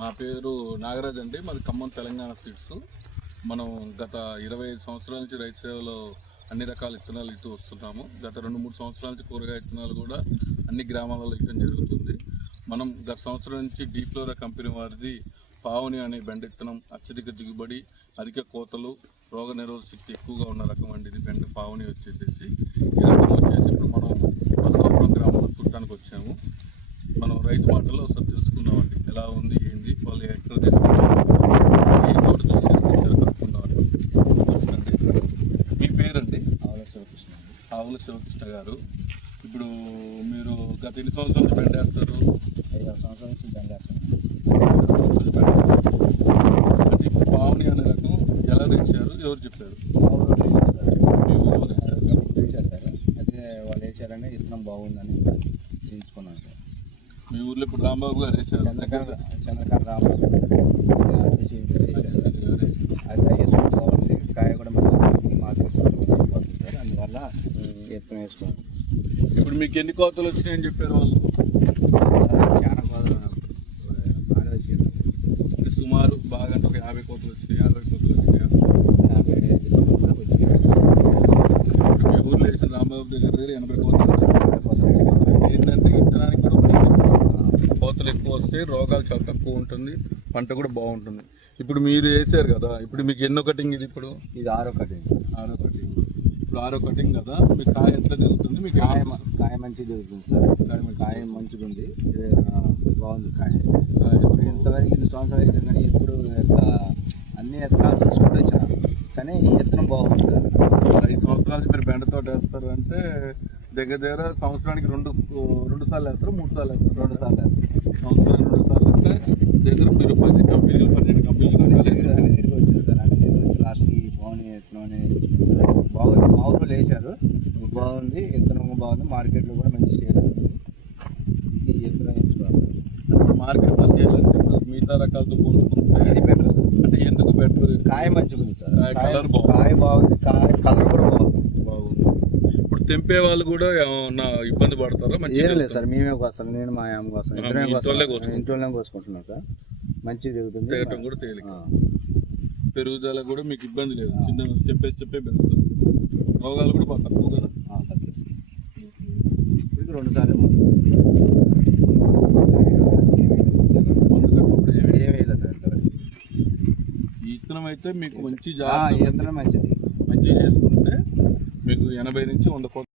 మా పేరు నాగరాజ్ అండి. మాది ఖమ్మం తెలంగాణ సీడ్స్. మనం గత 25 సంవత్సరాల నుంచి రైతు సేవలో అన్ని రకాల విత్తనాలు ఇస్తూ వస్తున్నాము. గత 2-3 సంవత్సరాల నుంచి కూరగాయ విత్తనాలు కూడా అన్ని గ్రామాలలో ఇవ్వడం జరుగుతుంది. మనం గత సంవత్సరం నుంచి డీఫ్లోరా కంపెనీ వారిది పావని అనే బెండ విత్తనం అత్యధిక దిగుబడి, అధిక కోతలు, రోగ నిరోధక శక్తి ఎక్కువగా ఉన్న రకం అండి. ఇది బెండ పావని వచ్చేసి ఈ రకం వచ్చేసి ఇప్పుడు మనం బసవాపురం గ్రామంలో చూడటానికి వచ్చాము. మనం రైతు మాటల్లో ఒకసారి తెలుసుకుందామండి, ఎలా ఉంది ఏంది, వాళ్ళు ఎక్కడ తీసుకొచ్చారు, ఏ తోట చూసి తీసుకొచ్చారో కనుక్కుందామండి. మీ పేరండి? ఆవుల శివకృష్ణ గారు. ఇప్పుడు మీరు గత ఎన్ని సంవత్సరాల నుంచి బెండ వేస్తారు? 5 సంవత్సరాల నుంచి బెండ వేస్తాను. అంటే ఇప్పుడు పావని అనే రకం ఎలా తెచ్చారు, ఎవరు చెప్పారు? మీ ఊళ్ళో తెచ్చారు? వేసేసారు. అయితే వాళ్ళు వేసారని విత్తనం బాగుందని చేయించుకున్నాను సార్. మీ ఊర్లో ఇప్పుడు రాంబాబు గారు వేసారు, చంద్రకాంత్ రాంబాబు వేసేసారు. అయితే విత్తనం బాగుంది, కాయ కూడా మంచి మార్కెట్ పోతుంది సార్. అందువల్ల విత్తనం వేసుకోండి. ఇప్పుడు మీకు ఎన్ని కోతలు వచ్చినాయని చెప్పారు వాళ్ళు? చాలా బాగా వచ్చింది. సుమారు బాగా అంటే ఒక 50 కోతలు వచ్చినాయి, 60 కోతలు వచ్చినాయి. 50 వచ్చినాయి. మీ ఊర్లో వేసిన రాంబాబు దగ్గర 80 కోతలు వచ్చినాయి. ఏంటంటే విత్తనానికి కూడా కోతలు ఎక్కువ వస్తాయి, రోగాలు చాలా తక్కువ ఉంటుంది, పంట కూడా బాగుంటుంది. ఇప్పుడు మీరు వేసారు కదా, ఇప్పుడు మీకు ఎన్నో కటింగ్ ఇది? ఇప్పుడు ఇది 6వ కటింగ్. ఇప్పుడు 6వ కటింగ్ కదా, మీకు కాయ ఎట్లా దిగుతుంది? మీకు కాయ మంచిగా దిగుతుంది సార్. కాయ మంచిగా ఉంది, బాగుంది కాయ. ఇంతవరకు 2 సంవత్సరాలు అయితే కానీ ఇప్పుడు అన్ని విత్తనాలు చూసుకుంటూ వచ్చాను, కానీ ఈ విత్తనం బాగుంది సార్. 5 సంవత్సరాలు మీరు బెండ తోట వేస్తారు అంటే దగ్గర సంవత్సరానికి రెండు సార్లు వేస్తారు, 3 సార్లు వేస్తారు? 2 సార్లు వేస్తారు. సంవత్సరానికి 2 సార్లు వేస్తే దగ్గర మీరు 10 కంపెనీలు 12 కంపెనీలు తిరిగి వచ్చారు సార్. అన్ని వచ్చి లాస్ట్కి బాగుంది విత్తనం బాగుంది. మా ఊళ్ళో వేసారు, బాగుంది విత్తనం బాగుంది. మార్కెట్లో కూడా మంచి సేల్ అవుతుంది. ఈ విత్తనం వేసుకోవాలి సార్. మార్కెట్లో సేల్ అంటే మిగతా రకాలతో పోల్చుకుంటే ఇది బెటర్ సార్. అంటే ఎందుకు బెటర్? కాయ మంచిగా ఉంది సార్. కలర్ కాయ బాగుంది, కలర్ కూడా బాగుంది. ఇప్పుడు తెంపే వాళ్ళు కూడా ఏమన్నా ఇబ్బంది పడతారా? ఏం లేదు సార్, మేమే కోస్తాం. నేను మా అమ్మ కోసం ఇంట్లోనే కోసుకుంటున్నాం సార్. మంచిగా దిగుతుంది, తేగటం కూడా తేలిక, పెరుగుదల కూడా మీకు ఇబ్బంది లేదు. చిన్న స్టెప్పే పెరుగుతుంది. రోగాలు కూడా బాగా తక్కువ కదా. ఇది 2 సార్లు ఏమీ లేదు సార్. ఈ విత్తనం అయితే మీకు మంచి విత్తనం మంచిది. మంచిగా చేసుకుంటే మీకు 80 నుంచి 100